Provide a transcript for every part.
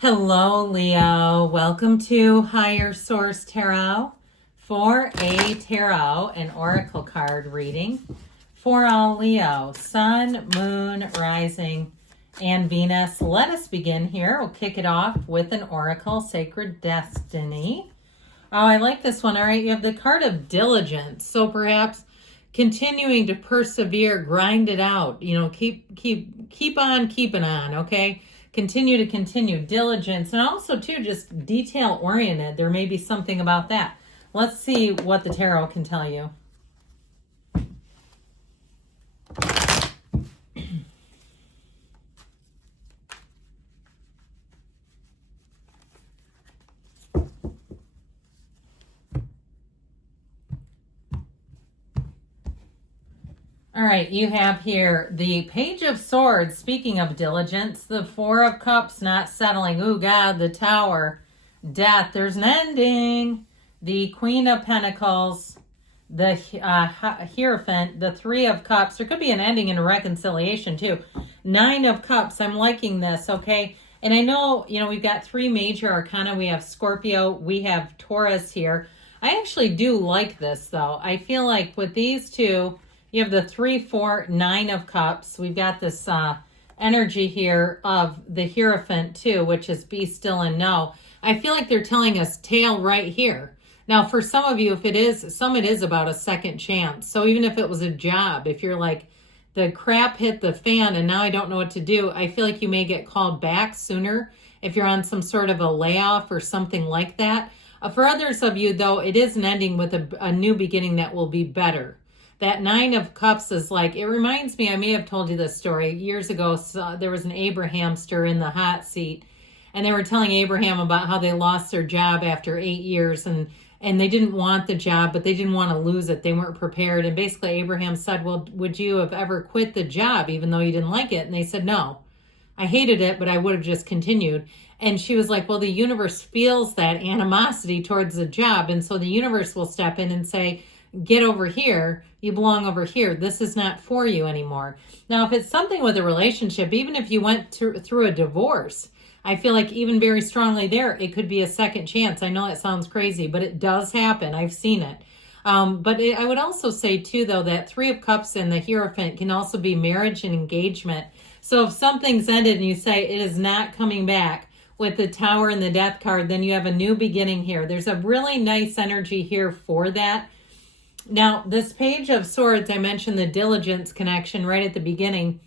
Hello, Leo. Welcome to Higher Source Tarot for a tarot and oracle card reading for all Leo, Sun, Moon, Rising, and Venus. Let us begin here. We'll kick it off with an oracle, Sacred Destiny. Oh, I like this one. All right, you have the card of Diligence. So perhaps continuing to persevere, grind it out. Keep on keeping on, okay? Continue, diligence, and also too just detail oriented. There may be something about that. Let's see what the tarot can tell you. All right, you have here the Page of Swords. Speaking of diligence, the Four of Cups, not settling. Ooh, God, the Tower, death. There's an ending. The Queen of Pentacles, the Hierophant, the Three of Cups. There could be an ending and a reconciliation too. Nine of Cups. I'm liking this, okay? And I know, we've got three major arcana. We have Scorpio. We have Taurus here. I actually do like this, though. I feel like with these two, you have the 3, 4, 9 of Cups. We've got this energy here of the Hierophant too, which is be still and know. I feel like they're telling us tail right here. Now, for some of you, it is about a second chance. So even if it was a job, if you're like, the crap hit the fan and now I don't know what to do, I feel like you may get called back sooner if you're on some sort of a layoff or something like that. For others of you, though, it is an ending with a new beginning that will be better. That Nine of Cups is like, it reminds me, I may have told you this story years ago. So there was an Abrahamster in the hot seat, and they were telling Abraham about how they lost their job after 8 years, and they didn't want the job, but they didn't want to lose it. They weren't prepared. And basically Abraham said, well, would you have ever quit the job even though you didn't like it? And they said, no, I hated it, but I would have just continued. And she was like, well, the universe feels that animosity towards the job. And so the universe will step in and say, get over here. You belong over here. This is not for you anymore. Now, if it's something with a relationship, even if you went through a divorce, I feel like even very strongly there, it could be a second chance. I know that sounds crazy, but it does happen. I've seen it. I would also say too, though, that Three of Cups and the Hierophant can also be marriage and engagement. So if something's ended and you say it is not coming back with the Tower and the Death card, then you have a new beginning here. There's a really nice energy here for that. Now, this Page of Swords, I mentioned the diligence connection right at the beginning.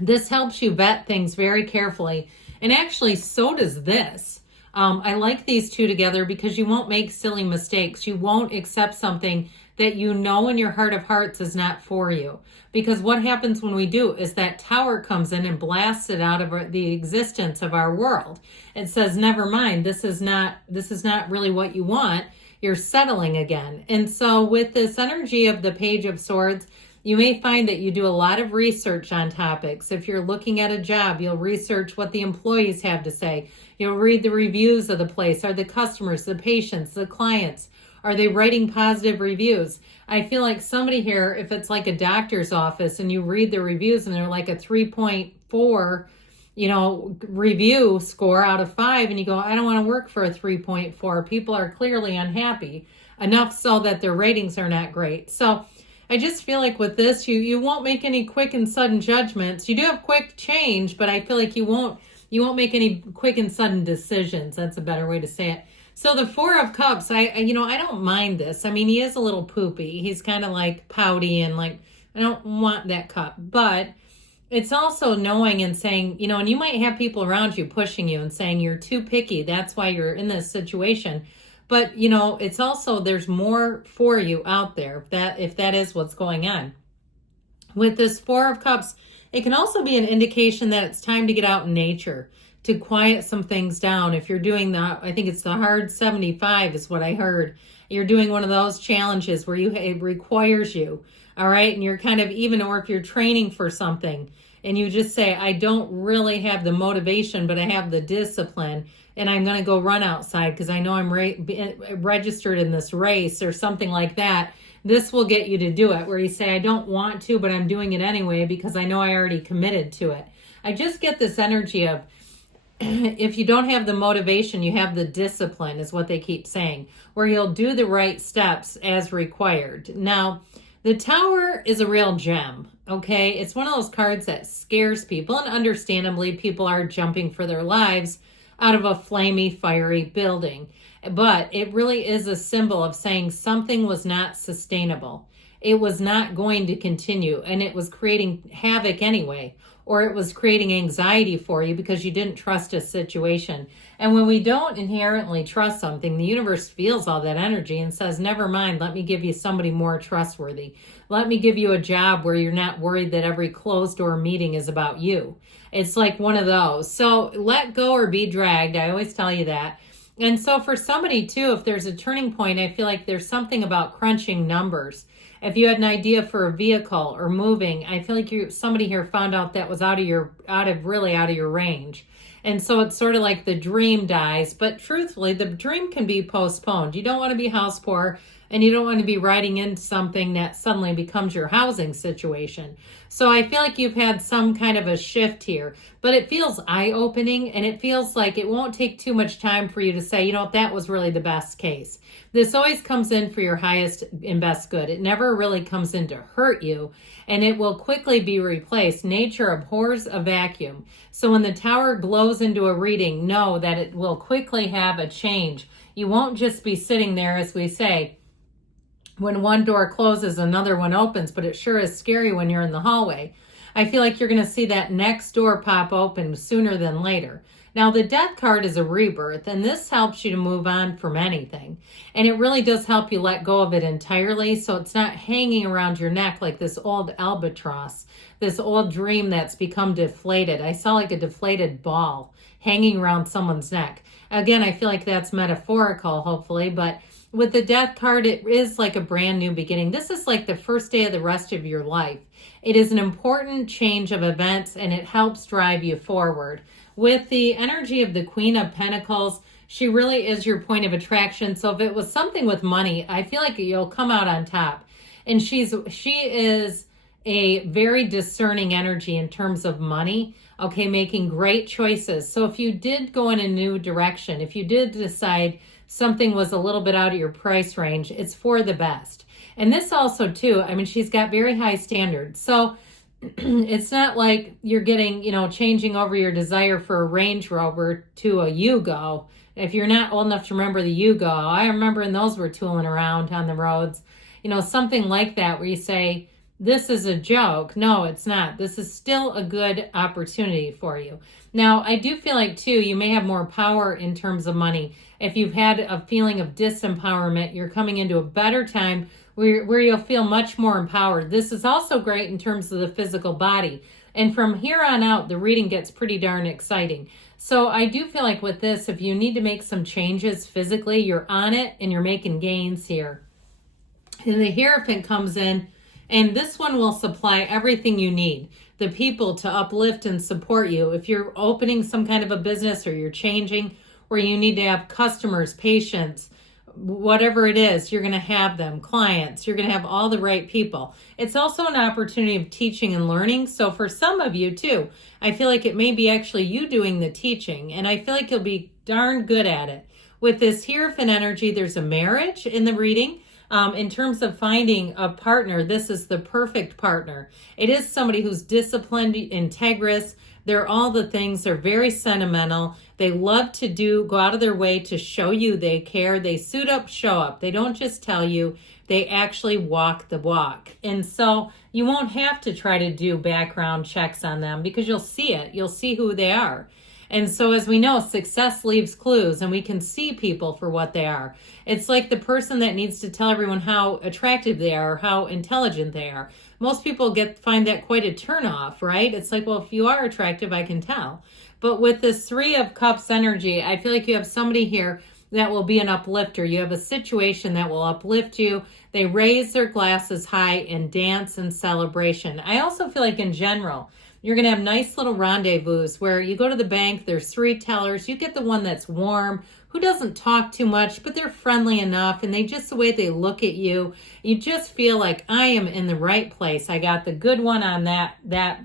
This helps you vet things very carefully. And actually, so does this. I like these two together because you won't make silly mistakes. You won't accept something that you know in your heart of hearts is not for you. Because what happens when we do is that Tower comes in and blasts it out of the existence of our world. It says, never mind, this is not really what you want. You're settling again. And so with this energy of the Page of Swords, you may find that you do a lot of research on topics. If you're looking at a job, you'll research what the employees have to say. You'll read the reviews of the place. Are the customers, the patients, the clients, are they writing positive reviews? I feel like somebody here, if it's like a doctor's office and you read the reviews and they're like a 3.4, review score out of 5, and you go, I don't want to work for a 3.4. People are clearly unhappy enough so that their ratings are not great. So I just feel like with this, you won't make any quick and sudden judgments. You do have quick change, but I feel like you won't make any quick and sudden decisions. That's a better way to say it. So the Four of Cups, I don't mind this. I mean, he is a little poopy. He's kind of like pouty and like, I don't want that cup, but it's also knowing and saying, and you might have people around you pushing you and saying you're too picky. That's why you're in this situation. But, it's also, there's more for you out there if that is what's going on. With this Four of Cups, it can also be an indication that it's time to get out in nature, to quiet some things down. If you're doing I think it's the hard 75 is what I heard. You're doing one of those challenges where it requires you. All right. And you're kind of or if you're training for something and you just say, I don't really have the motivation, but I have the discipline and I'm going to go run outside because I know I'm registered in this race or something like that. This will get you to do it, where you say, I don't want to, but I'm doing it anyway because I know I already committed to it. I just get this energy of if you don't have the motivation, you have the discipline, is what they keep saying, where you'll do the right steps as required. Now, the Tower is a real gem, okay? It's one of those cards that scares people, and understandably, people are jumping for their lives out of a flamey, fiery building. But it really is a symbol of saying something was not sustainable. It was not going to continue, and it was creating havoc anyway, or it was creating anxiety for you because you didn't trust a situation. And when we don't inherently trust something, the universe feels all that energy and says, never mind, let me give you somebody more trustworthy. Let me give you a job where you're not worried that every closed door meeting is about you. It's like one of those. So let go or be dragged. I always tell you that. And so for somebody too, if there's a turning point, I feel like there's something about crunching numbers. If you had an idea for a vehicle or moving, I feel like somebody here found out that was out of your range. And so it's sort of like the dream dies, but truthfully, the dream can be postponed. You don't want to be house poor, and you don't want to be riding into something that suddenly becomes your housing situation. So I feel like you've had some kind of a shift here, but it feels eye-opening, and it feels like it won't take too much time for you to say, you know, that was really the best case. This always comes in for your highest and best good. It never really comes in to hurt you, and it will quickly be replaced. Nature abhors a vacuum. So when the Tower glows into a reading, know that it will quickly have a change. You won't just be sitting there, as we say, when one door closes, another one opens, but it sure is scary when you're in the hallway. I feel like you're going to see that next door pop open sooner than later. Now, the Death card is a rebirth, and this helps you to move on from anything. And it really does help you let go of it entirely, so it's not hanging around your neck like this old albatross, this old dream that's become deflated. I saw like a deflated ball hanging around someone's neck. Again, I feel like that's metaphorical, hopefully, but with the Death card, it is like a brand new beginning. This is like the first day of the rest of your life. It is an important change of events, and it helps drive you forward. With the energy of the Queen of Pentacles, she really is your point of attraction. So if it was something with money, I feel like you'll come out on top. And she is a very discerning energy in terms of money, okay, making great choices. So if you did go in a new direction, if you did decide something was a little bit out of your price range, it's for the best. And this also too, I mean, she's got very high standards. So it's not like you're getting, changing over your desire for a Range Rover to a Yugo. If you're not old enough to remember the Yugo, I remember when those were tooling around on the roads. Something like that where you say, this is a joke. No, it's not. This is still a good opportunity for you. Now, I do feel like, too, you may have more power in terms of money. If you've had a feeling of disempowerment, you're coming into a better time where you'll feel much more empowered. This is also great in terms of the physical body. And from here on out, the reading gets pretty darn exciting. So I do feel like with this, if you need to make some changes physically, you're on it and you're making gains here. And the Hierophant comes in, and this one will supply everything you need. The people to uplift and support you. If you're opening some kind of a business or you're changing, where you need to have customers, patients, whatever it is, you're going to have them, clients, you're going to have all the right people. It's also an opportunity of teaching and learning. So for some of you too, I feel like it may be actually you doing the teaching, and I feel like you'll be darn good at it. With this Hierophant energy, there's a marriage in the reading. In terms of finding a partner, this is the perfect partner. It is somebody who's disciplined, integrous. They're all the things. They're very sentimental. They love to go out of their way to show you they care. They suit up, show up. They don't just tell you. They actually walk the walk. And so you won't have to try to do background checks on them because you'll see it. You'll see who they are. And so as we know, success leaves clues, and we can see people for what they are. It's like the person that needs to tell everyone how attractive they are, or how intelligent they are. Most people find that quite a turnoff, right? It's like, well, if you are attractive, I can tell. But with this Three of Cups energy, I feel like you have somebody here that will be an uplifter. You have a situation that will uplift you. They raise their glasses high and dance in celebration. I also feel like in general, you're going to have nice little rendezvous where you go to the bank, there's three tellers, you get the one that's warm, who doesn't talk too much, but they're friendly enough, and the way they look at you, you just feel like I am in the right place. I got the good one on that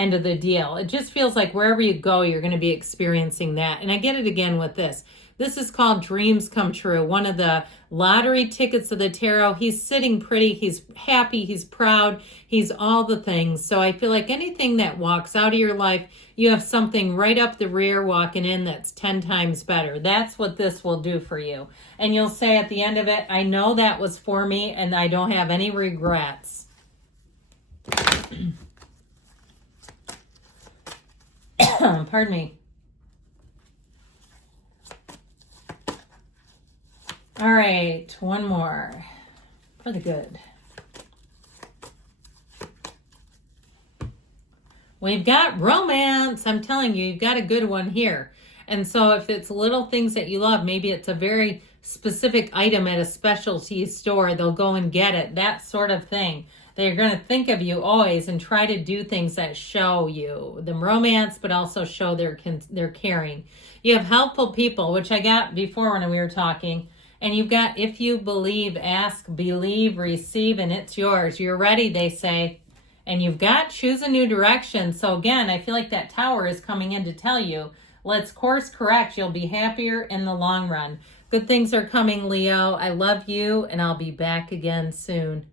end of the deal. It just feels like wherever you go, you're going to be experiencing that. And I get it again with this. This is called Dreams Come True. One of the lottery tickets of the tarot. He's sitting pretty. He's happy. He's proud. He's all the things. So I feel like anything that walks out of your life, you have something right up the rear walking in that's 10 times better. That's what this will do for you. And you'll say at the end of it, I know that was for me and I don't have any regrets. Pardon me. All right, one more for the good. We've got romance. I'm telling you, you've got a good one here. And so if it's little things that you love, maybe it's a very specific item at a specialty store, they'll go and get it, that sort of thing. They're going to think of you always and try to do things that show you the romance, but also show their caring. You have helpful people, which I got before when we were talking. And you've got, if you believe, ask, believe, receive, and it's yours. You're ready, they say. And you've got choose a new direction. So again, I feel like that tower is coming in to tell you, let's course correct. You'll be happier in the long run. Good things are coming, Leo. I love you, and I'll be back again soon.